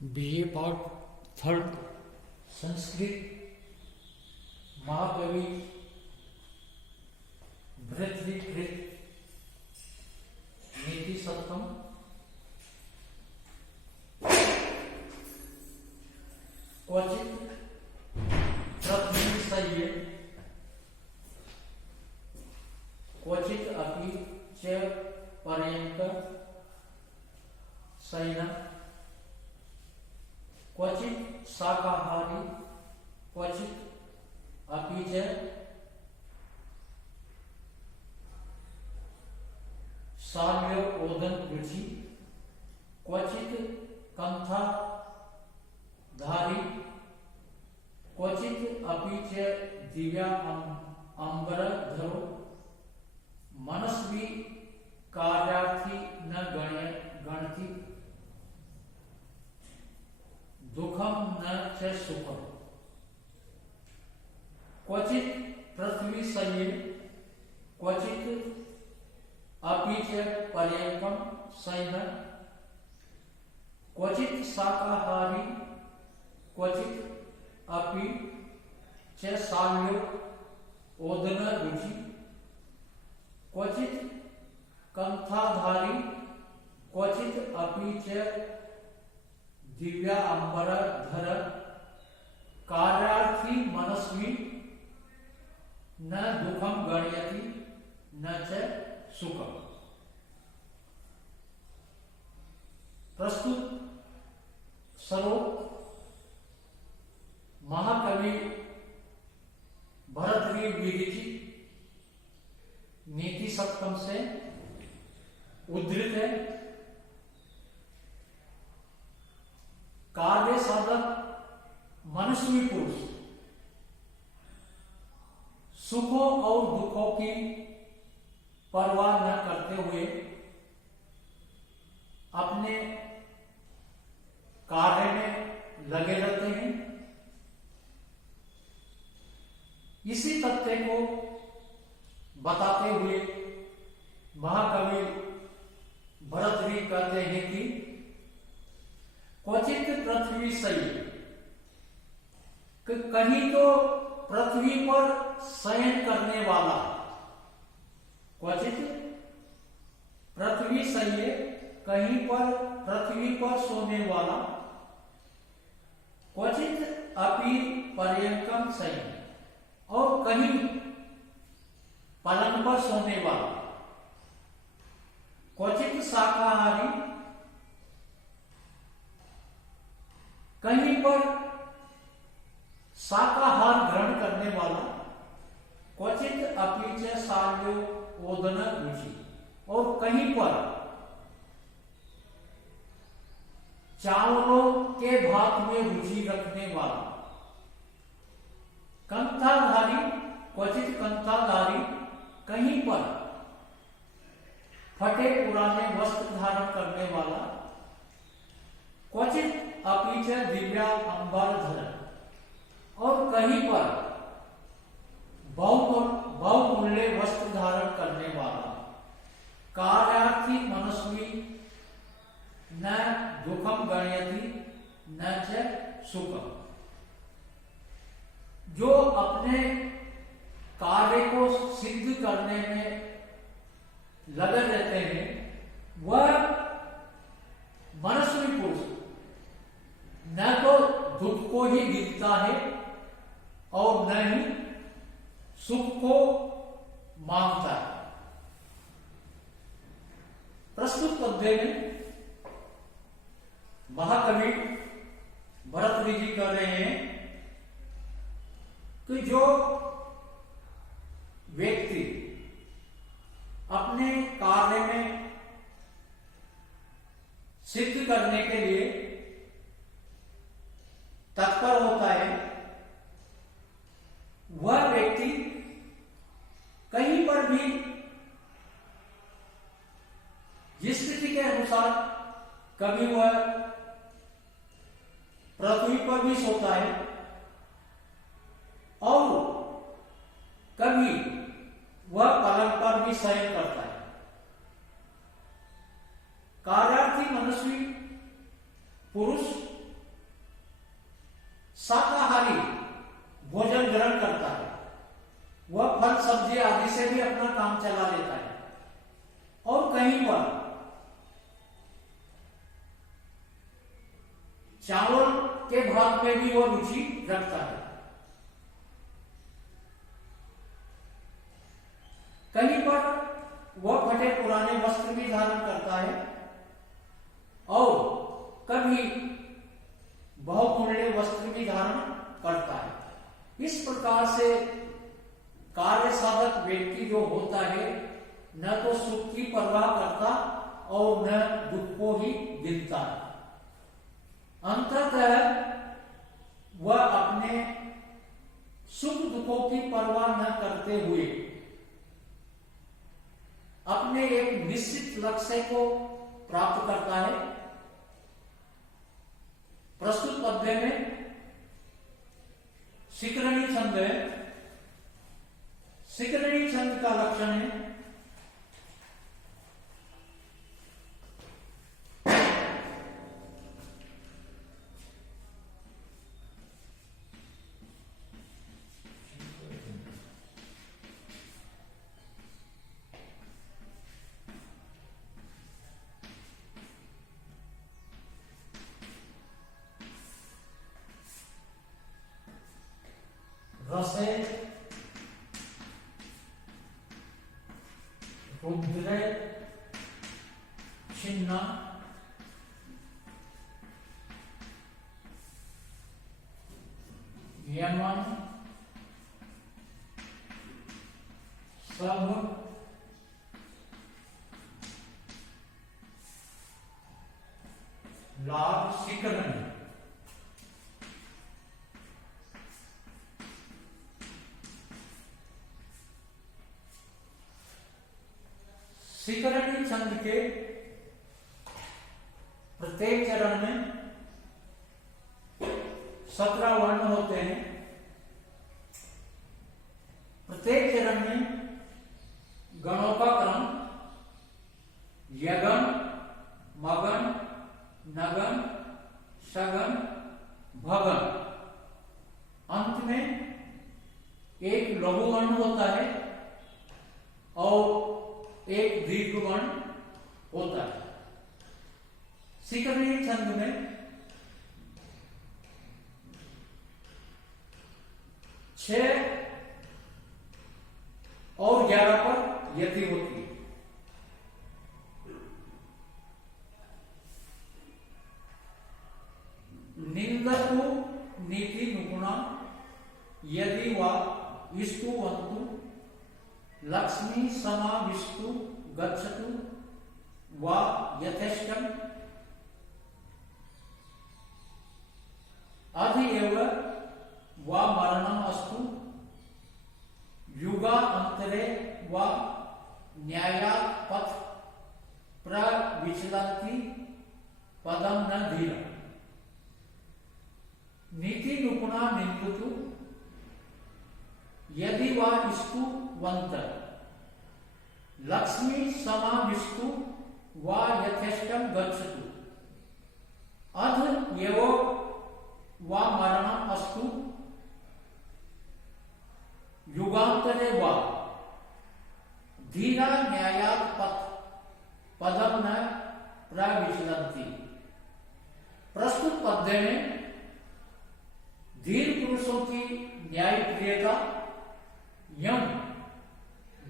BA part third Sanskrit महाकवि भृतृकृत नीति सप्तम क्वचित पृथ्वीशय्ये क्वचित अपि च पर्यंत शयन क्वचित शाकाहारी क्वचित अपि च शाल्योदन रुचि क्वचित कंथा धारी क्वचित अपि च दिव्या अंबरधरो मनस्वी कार्यार्थी न गणति दुखम न च सुखम क्वचित पृथ्वीशय्ये क्वचित अपि च पर्यंकम शयन क्वचित शाकाहारी क्वचित अपि च शाल्यो ओदन रुचि क्वचित कंथाधारी क्वचित अपि च दिव्या अंबरधर कार्यार्थी मनस्वी न दुखम गणयति न च सुखम। प्रस्तुत श्लोक महाकवि भरतृ विरचित नीति सप्तम से उद्धृत है। कार्य साधक मनुष्य पुरुष सुखों और दुखों की परवाह न करते हुए अपने कार्य में लगे रहते हैं। इसी तथ्य को बताते हुए महाकवि भरतृ कहते हैं कि क्वचित पृथ्वीशय्ये, कहीं तो पृथ्वी पर शयन करने वाला, क्वचित पृथ्वीशय्ये कहीं पर पृथ्वी पर सोने वाला, क्वचित अपि पर्यंकम शयन और कहीं पलंग पर सोने वाला, क्वचित शाकाहारी कहीं पर शाकाहार ग्रहण करने वाला, क्वचित अपि च शाल्यो ओदन रुचि और कहीं पर चावलों के भात में रुचि रखने वाला, कंथाधारी क्वचित कंथाधारी कहीं पर फटे पुराने वस्त्र धारण करने वाला, क्वचित अपि च दिव्या अंबरधर और कहीं पर बहुमूल्य वस्त्र धारण करने वाला, कार्यार्थी मनस्वी न दुखम गणयति न च सुखम। जो अपने कार्य को सिद्ध करने में लगे रहते हैं वह मनस्वी पुरुष न तो दुख को ही गिनता है और न ही सुख को मांगता है। प्रस्तुत पद्य में महाकवि भरतृ जी कह रहे हैं कि जो व्यक्ति अपने कार्य में सिद्ध करने के लिए तत्पर होता है वह व्यक्ति कहीं पर भी जिस स्थिति के अनुसार कभी वह पृथ्वी पर भी सोता है और कभी वह पलंग पर भी शयन करता है। कार्यार्थी मनुष्य पुरुष काम चला लेता है, और कहीं पर चावल के भाग में भी वो रुचि रखता है। कहीं पर वह फटे पुराने वस्त्र भी धारण करता है, और कभी बहुमूल्य वस्त्र भी धारण करता है। इस प्रकार से कार्य साधक व्यक्ति जो होता है, न तो सुख की परवाह करता और न दुख को ही गिनता है। अंततः वह अपने सुख दुखों की परवाह न करते हुए अपने एक निश्चित लक्ष्य को प्राप्त करता है। प्रस्तुत पद्य में शिखरणी छंद है। शिखरणी छंद का लक्षण है रसे रुद्र छिन्ना यमन सब लाभ शिखरणी। शिखरणी छंद के प्रत्येक चरण में 17 वर्ण होते हैं। प्रत्येक चरण में गणों का क्रम यगन, मगन, नगन, शगन, भगन। अंत में एक लघु वर्ण होता है और एक दीर्घ वर्ण होता है। शिखरणी छंद में 6 और 11 पर यति होती है। निंदतु नीति नुगुणा यदि वा इस्तु वंतु लक्ष्मी समाविष्टु गच्छतु वा यथेष्टम अधि एव वा मरणम अस्तु युगा अंतरे वा न्यायात् पथ प्रविचलन्ति पदम न धीरा। नीति नुपुणा निंदतु यदि वा इस्तु वंत लक्ष्मी समाविष्टु वा यथेष्टम गच्छतु अध एव वा मरणम अस्तु युगांतरे वा धीरा न्यायात् पथ पदम न प्रविचलन्ति। प्रस्तुत पद्य में धीर पुरुषों की न्याय प्रियता यम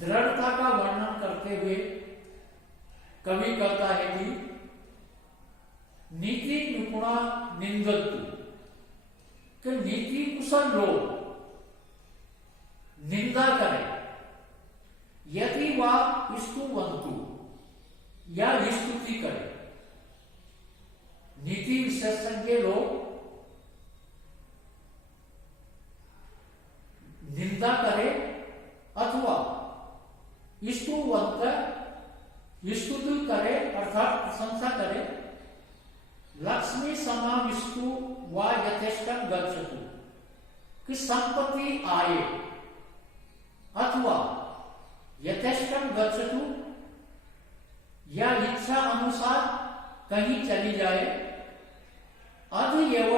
दृढ़ता का वर्णन करते हुए कवि कहता है कि नीति निपुणा निंदतु, कि नीति कुशल लोग निंदा करें, यदि वा स्तुवन्तु या स्तुति करें। नीति विशेषज्ञ लोग निंदा करे अथवा स्तुवंत स्तुति करे अर्थात प्रशंसा करे। लक्ष्मी समाविष्टु वा यथेष्टम गच्छतु, कि संपत्ति आए अथवा यथेष्टम गच्छतु या इच्छा अनुसार कहीं चली जाए। अध एव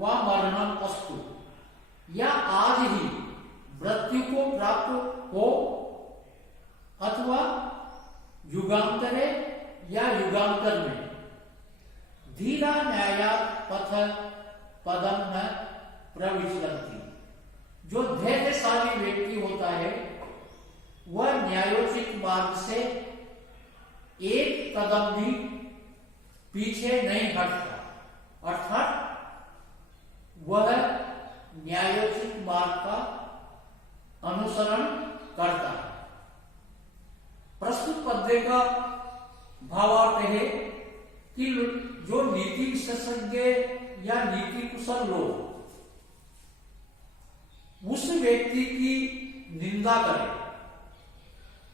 वा मरणम अस्तु, या आज ही मृत्यु को प्राप्त हो धीरा न्यायात् पथ पदम न प्रविचलन्ति। जो धैर्यशाली व्यक्ति होता है वह न्यायोचित मार्ग से एक कदम भी पीछे नहीं हटता, अर्थात वह न्यायोचित मार्ग का अनुसरण करता है। प्रस्तुत पद्य का भावार्थ है कि जो नीति विशेषज्ञ या नीति कुशल लोग उस व्यक्ति की निंदा करें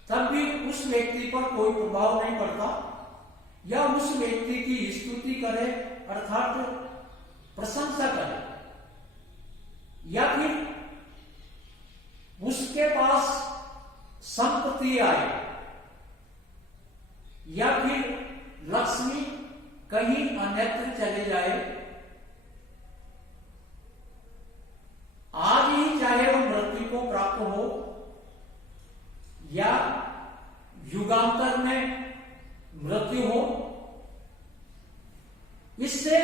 तब भी उस व्यक्ति पर कोई प्रभाव नहीं पड़ता, या उस व्यक्ति की स्तुति करे अर्थात प्रशंसा करे, या फिर उसके पास संपत्ति आए, या फिर लक्ष्मी कहीं अन्यत्र चले जाए, आज ही चाहे वह मृत्यु को प्राप्त हो या युगांतर में मृत्यु हो, इससे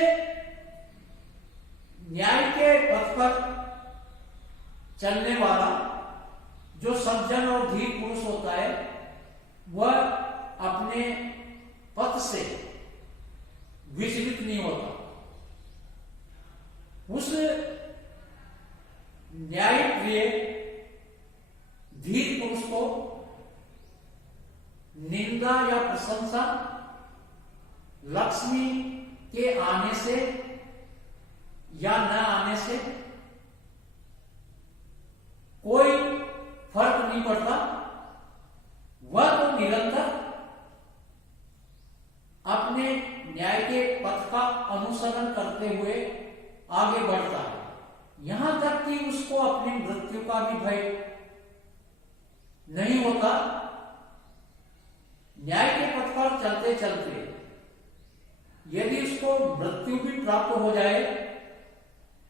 न्याय के पथ पर चलने वाला जो सज्जन और धीर पुरुष होता है वह अपने पथ से विचलित नहीं होता। उस न्यायप्रिय धीर पुरुष को निंदा या प्रशंसा लक्ष्मी के आने से या न आने से कोई फर्क नहीं पड़ता। वह तो निरंतर अपने न्याय के पथ का अनुसरण करते हुए आगे बढ़ता है, यहां तक कि उसको अपनी मृत्यु का भी भय नहीं होता। न्याय के पथ पर चलते चलते यदि उसको मृत्यु भी प्राप्त हो जाए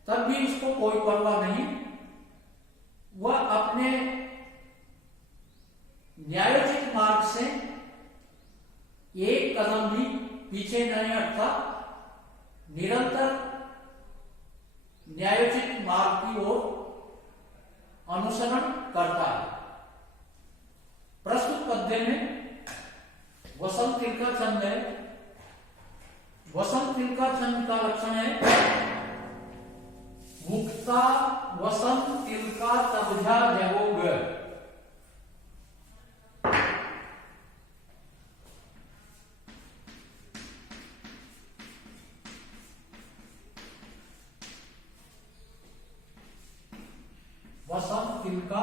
तब भी उसको कोई परवाह नहीं, वह अपने न्यायोचित मार्ग से एक कदम भी पीछे नहीं हटता, निरंतर न्यायोचित मार्ग की ओर अनुसरण करता है। प्रस्तुत पद्य में वसंत तिलका छंद है। वसंत तिलका छंद का लक्षण है मुक्ता वसंत तिलका तबझा जगोग। वसंत तिलका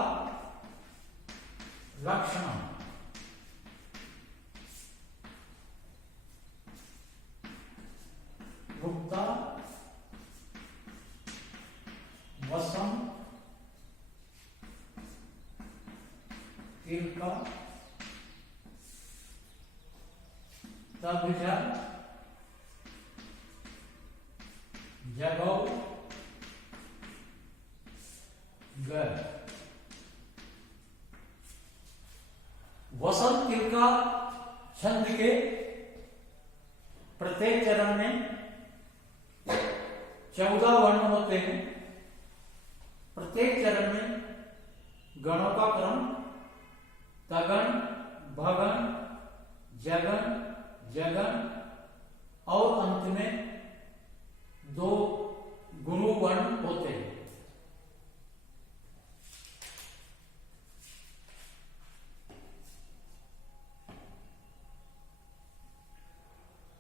लक्षण मुक्ता वसंत तिलका तबझा जगौ वसंत तिलका छंद के प्रत्येक चरण में 14 वर्ण होते हैं। प्रत्येक चरण में गणों का क्रम तगन, भगन, जगन, जगन और अंत में 2 गुरु वर्ण होते हैं।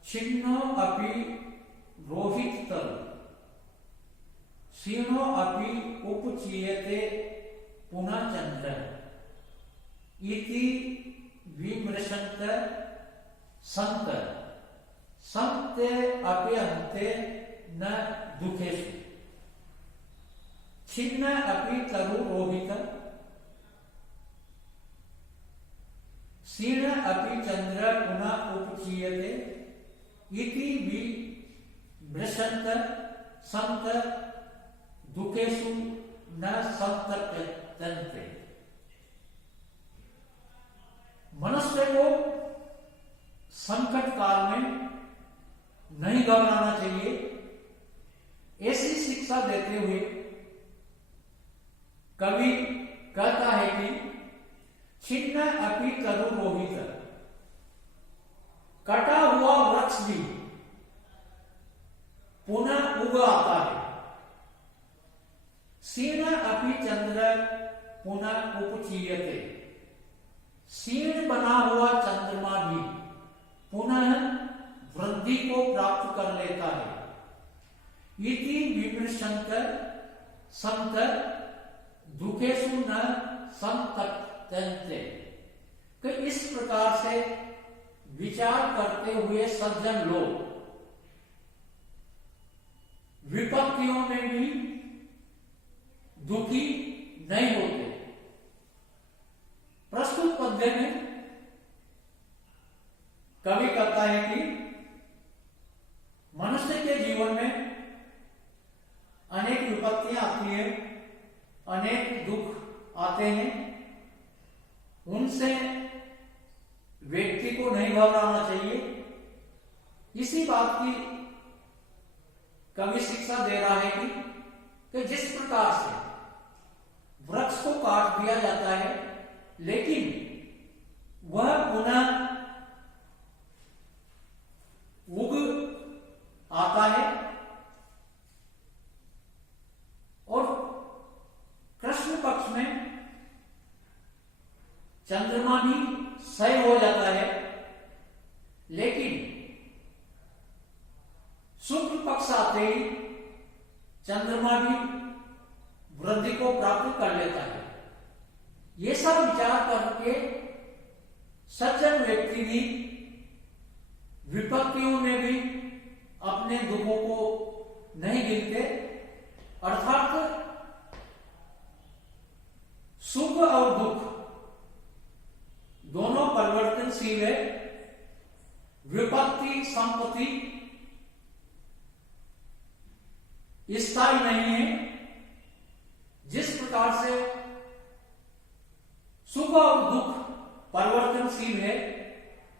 छिन्नो अपि रोहित तल सीनो अपि उपचीयते पुनः चंद्र इति विमृशंत संत संते अपि अन्ते न दुखेषु छिन्न अपि तरु रोहित सीण अपि चंद्र पुनः उपचीयते इति विमृशंत संत दुखेषु न संतप्यन्ते। मनुष्य को संकट काल में नहीं घबराना चाहिए। ऐसी शिक्षा देते हुए कवि कहता है कि छिन्न अपि तरु रोहित, कटा हुआ वृक्ष भी पुनः उग आता है। क्षीण अपि चंद्र पुनः उपचीयते, क्षीण बना हुआ चंद्रमा भी पुनः वृद्धि को प्राप्त कर लेता है। इति विमृशंत संत दुखेषु न संतप्यन्ते, कि इस प्रकार से विचार करते हुए सज्जन लोग विपत्तियों में भी दुखी नहीं होते। प्रस्तुत पद्य में कवि कहता है कि मनुष्य के जीवन में अनेक विपत्तियां आती है, अनेक दुख आते हैं, उनसे व्यक्ति को नहीं घबराना चाहिए। इसी बात की कवि शिक्षा दे रहा है कि जिस प्रकार से वृक्ष को काट दिया जाता है लेकिन वह पुनः उग आता है और कृष्ण पक्ष में चंद्रमा भी क्षय हो जाता है, लेकिन शुक्ल पक्ष आते ही चंद्रमा भी वृद्धि को प्राप्त कर लेता है। ये सब विचार करके सज्जन व्यक्ति भी विपत्तियों में भी अपने दुखों को नहीं गिनते, अर्थात सुख और दुख दोनों परिवर्तनशील है। विपत्ति संपत्ति स्थायी नहीं है। जिस प्रकार से सुख और दुख परिवर्तनशील है,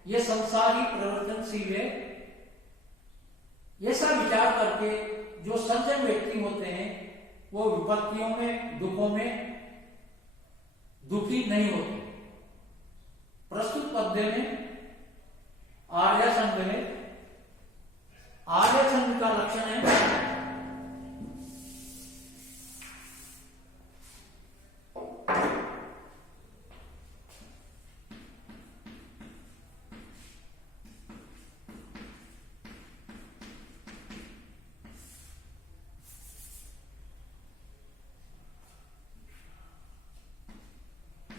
यह संसार ही परिवर्तनशील है। ऐसा विचार करके जो सज्जन व्यक्ति होते हैं वो विपत्तियों में दुखों में दुखी नहीं होते। प्रस्तुत पद्य में आर्य संघ है। आर्य संघ का लक्षण है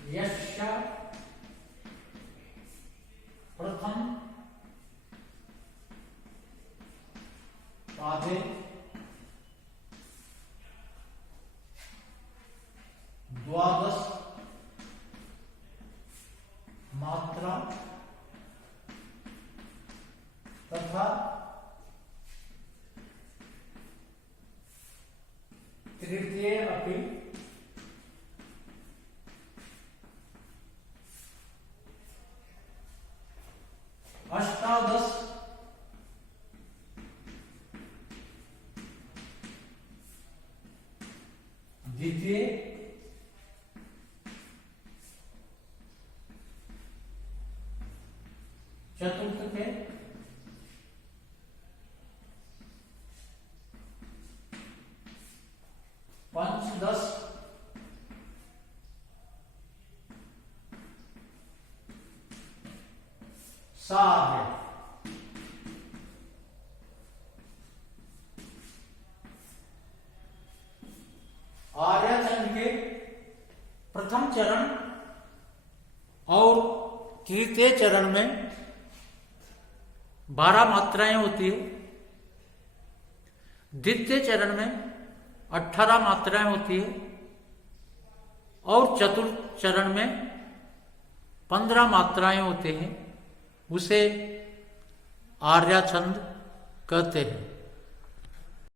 यस्य प्रथम पादे द्वादश मात्रा तथा तृतीय अपि अष्टादश द्वितीय चतुर्थ के पंचदश सार है। आर्यचंद के प्रथम चरण और तृतीय चरण में 12 मात्राएं होती है। द्वितीय चरण में 18 मात्राएं होती है और चतुर्थ चरण में 15 मात्राएं होते हैं। उसे आर्या छंद कहते हैं।